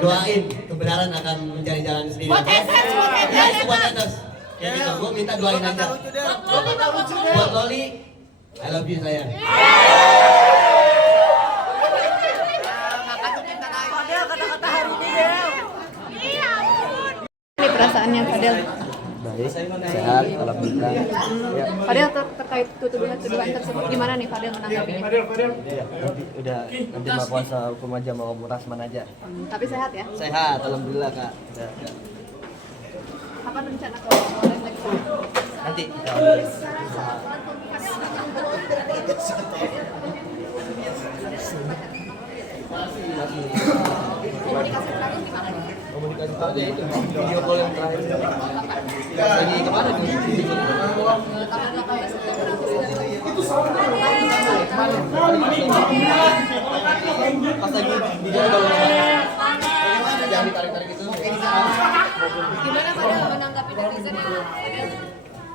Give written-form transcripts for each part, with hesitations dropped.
doain kebenaran akan mencari jalan sendiri. Buat haters, buat haters. Ya, itu buat haters. Ya gitu, gue minta doain aja. Buat Loli, I love you sayang. Fadel, kata-kata hari ini Del. Ini perasaannya Fadel. Baik, sehat, alhamdulillah. Ya, Fadel terkait tuduhan tersebut gimana nih Fadel menanggapinya? ya, nanti mah kuasa hukum aja mau Rasman aja. Tapi sehat ya? Sehat, alhamdulillah kak. Kapan rencana ke Polres lagi? Nanti kita Komunikasi terakhir gimana nih? komunikasi tadi itu video call yang terakhir. Pas lagi kemana tuh? Pas lagi di jalan kalau bagaimana jangan ditarik-tarik itu. Gimana Fadel menanggapi netizen ya?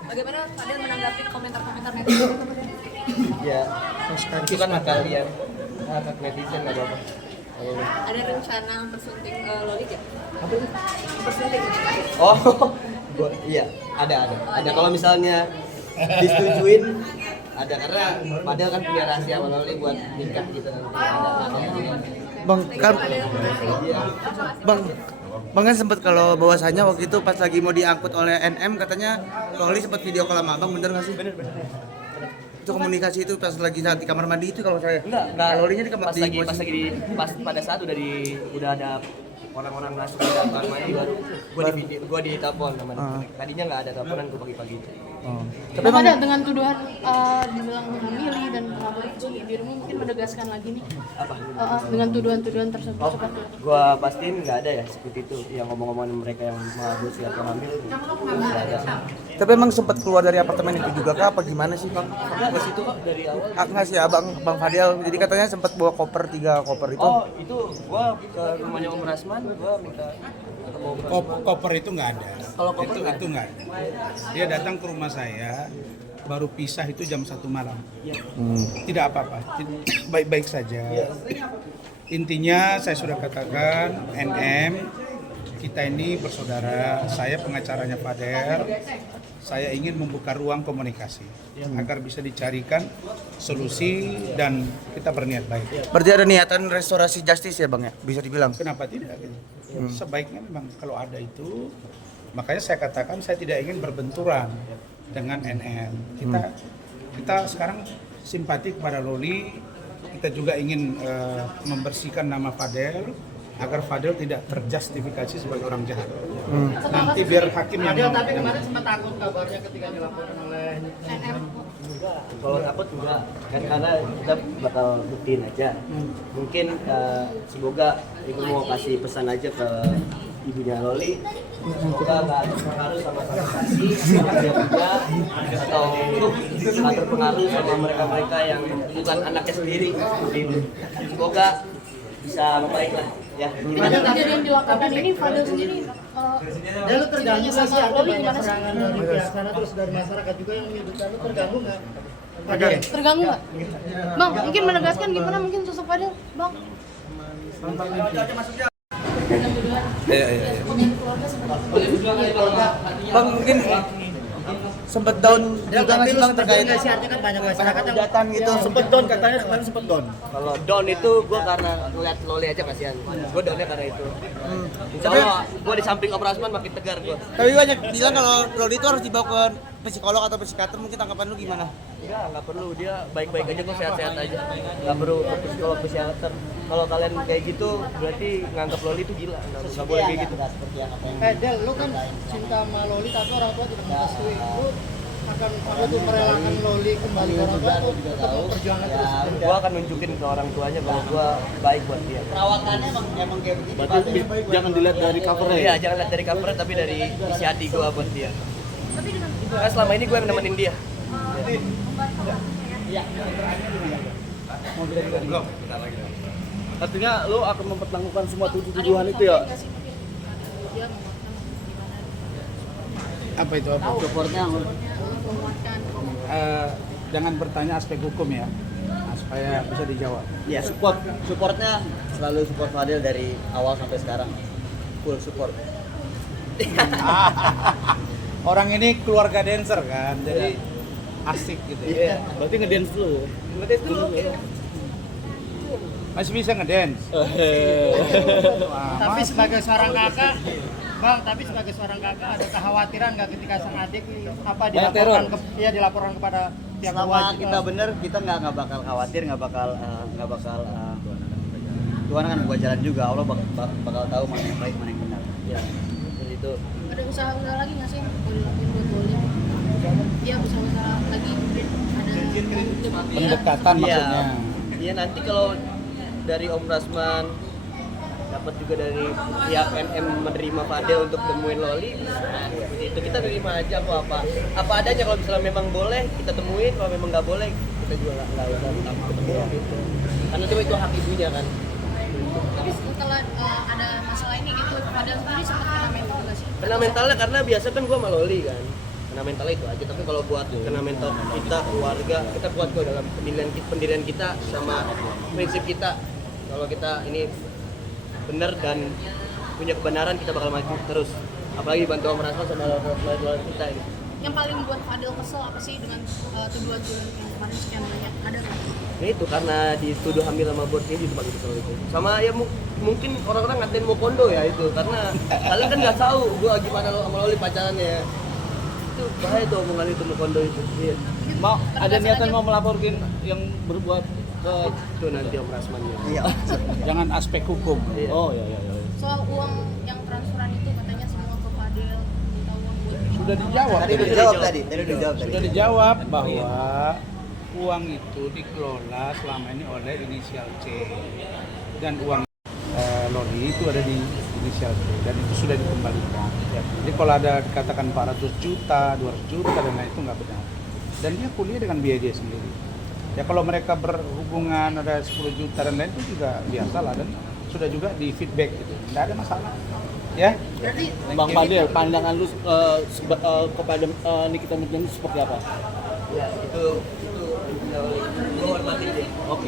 Bagaimana Fadel menanggapi komentar-komentar netizen? Ya, itu kan hak kalian, hak netizen nggak apa-apa. Ada rencana persunting Loli gak? Apa itu? Persunting Oh, iya, ada. Kalau misalnya disetujuin, ada karena Fadel kan punya rahasia sama Loli buat nikah gitu. Bang kan Bang kan sempat kalau bahwasannya waktu itu pas lagi mau diangkut oleh NM katanya Loli sempat video call sama Abang, bener nggak sih? Bener. Itu komunikasi itu pas lagi saat di kamar mandi itu kalau saya. Enggak. Lolinya di kamar Pas pada saat udah ada orang-orang masuk ke kamar mandi baru gua ditelepon teman. Tadinya nggak ada teleponan gua pagi-pagi itu. Tapi ada dengan tuduhan dibilang memilih dan mengabaikan dirimu mungkin menegaskan lagi nih Apa? dengan tuduhan-tuduhan tersebut. Oh, gua pastiin nggak ada ya seperti itu yang ngomong-ngomongin mereka yang mengabus atau ngambil nggak ada. Tapi emang sempat keluar dari apartemen itu juga kah apa gimana sih Bang? Ke situ kok dari awal. Nggak sih Bang Fadel. Jadi katanya sempat bawa koper 3 koper itu. Oh, itu gua ke rumahnya Om Rasman, gua minta ketemu Om Rasman. Koper itu nggak ada. Kalau koper nggak itu nggak ada. Dia datang ke rumah saya, baru pisah itu jam 1 malam. Tidak apa-apa, baik-baik saja. Intinya saya sudah katakan, NM, kita ini bersaudara. Saya pengacaranya Fadel. Saya ingin membuka ruang komunikasi agar bisa dicarikan solusi dan kita berniat baik. Berarti ada niatan restorasi justice ya Bang ya? Bisa dibilang. Kenapa tidak? Sebaiknya memang kalau ada itu, makanya saya katakan saya tidak ingin berbenturan dengan NM. Kita sekarang simpati kepada Loli, kita juga ingin membersihkan nama Fadel agar Fadel tidak terjustifikasi sebagai orang jahat. Nanti biar hakim yang Tapi kemarin sempat takut kabarnya ketika dilaporkan oleh NM. Kalau takut enggak, kan karena kita bakal buktiin aja. Mungkin semoga ibu mau kasih pesan aja ke ibunya Loli, semoga nggak terpengaruh sama organisasi sama dia juga, atau nggak terpengaruh sama mereka-mereka yang bukan anaknya sendiri. Seperti itu. Semoga bisa membaik lah. Ya. Pada kejadian di lapangan ini Fadel sendiri Dan lu terganggu nggak sih? Ada banyak serangan dari pihak sana terus dari masyarakat juga yang menyebutkan lu terganggu nggak? terganggu nggak? Bang, mungkin menegaskan gimana mungkin sosok Fadel, Bang? Bang mungkin sempat down juga nggak sih Bang terkait sih artinya kan banyak masyarakat yang datang gitu. sempet down, katanya kemarin sempet down. Kalau down itu gue karena ngeliat Loli aja kasihan. Gue downnya karena itu. Insya Allah gue di samping Om Rasman makin tegar gue. Tapi banyak bilang kalau Loli itu harus dibawa ke psikolog atau psikiater, mungkin tanggapan lu gimana? Nggak perlu, dia baik-baik aja kok, sehat-sehat aja. Nggak perlu ke psikolog, psikiater. Kalau kalian kayak gitu berarti nganggap Loli itu gila. Nggak boleh kayak gitu. Del, lu kan cinta sama Loli tapi orang tua tidak merestui. Lu akan merelakan Loli kembali ke orang tua atau tetap memperjuangkan terus? Gue akan nunjukin ke orang tuanya kalau gue baik buat dia. Perawakannya emang kayak begitu. Berarti jangan dilihat dari covernya. Iya, jangan lihat dari cover tapi dari isi hati gue buat dia. Karena selama ini gue yang nemenin dia. Artinya lu akan mempertanggungjawabkan semua tuduhan itu ya? Apa itu? Apa? Supportnya Jangan bertanya aspek hukum ya, supaya bisa dijawab. ya supportnya selalu support Fadel dari awal sampai sekarang, full support. Orang ini keluarga dancer kan, jadi asik gitu. Iya. Berarti ngedance dulu. Ngetes dulu. Masih bisa ngedance. Tapi sebagai seorang kakak, Bang, tapi sebagai seorang kakak ada kekhawatiran nggak ketika sang adik dilaporkan kepada pihak Selama wajib? kita bener, kita nggak bakal khawatir, nggak bakal Tuhan akan buat jalan juga. Allah bakal tahu mana yang baik, mana yang benar. Ya, jadi itu. Ada usaha-usaha lagi nggak sih yang mau dilakuin buat Loli? Iya, usaha-usaha lagi mungkin ada Pendekatan maksudnya. Iya, nanti kalau dari Om Rasman dapat juga dari pihak NM menerima Fadel untuk temuin Loli, seperti itu kita terima aja kok apa adanya. Kalau misalnya memang boleh kita temuin, kalau memang nggak boleh kita juga nggak usah ketemu gitu. Karena itu hak ibunya kan. Tapi setelah ada masalah ini gitu, Fadel sendiri sempat kena mental nggak sih? Kena mentalnya karena biasa kan gua sama Loli kan. Kena mentalnya itu aja, tapi kalau buat kena mental kita keluarga, kita kuat kok dalam pendirian kita sama prinsip kita. Kalau kita ini benar dan punya kebenaran, kita bakal maju terus. Apalagi dibantu Om Rasman sama keluarga kita ini. Yang paling buat Fadel kesel apa sih dengan tuduhan-tuduhan yang kemarin sekian banyak? Ada nggak? Ya itu karena dituduh hamil sama bosnya itu paling kesel itu. Sama ya mungkin orang-orang ngatain mau kondo ya itu, karena kalian kan nggak tahu gua gimana sama Loli pacarannya. Itu bahaya tuh omongan itu mau kondo itu. Iya. Mau ada niatan mau melaporkan yang berbuat ke Itu nanti Om Rasmannya. Iya. Jangan aspek hukum. Iya. Oh iya. Soal uang yang transferan itu katanya semua ke Fadel, minta uang buat Sudah dijawab. Tadi udah dijawab tadi. Sudah dijawab bahwa uang itu dikelola selama ini oleh inisial C dan uang Loli itu ada di inisial C dan itu sudah dikembalikan. Jadi kalau ada dikatakan 400 juta, 200 juta dan lain itu nggak benar. Dan dia kuliah dengan biaya dia sendiri. Ya kalau mereka berhubungan ada 10 juta dan lain itu juga biasalah dan sudah juga di feedback gitu. Nggak ada masalah. Ya. berarti Bang Fadel, pandangan lu kepada Nikita Mirzani seperti apa? Ya, itu gua hormatin dia. Oke.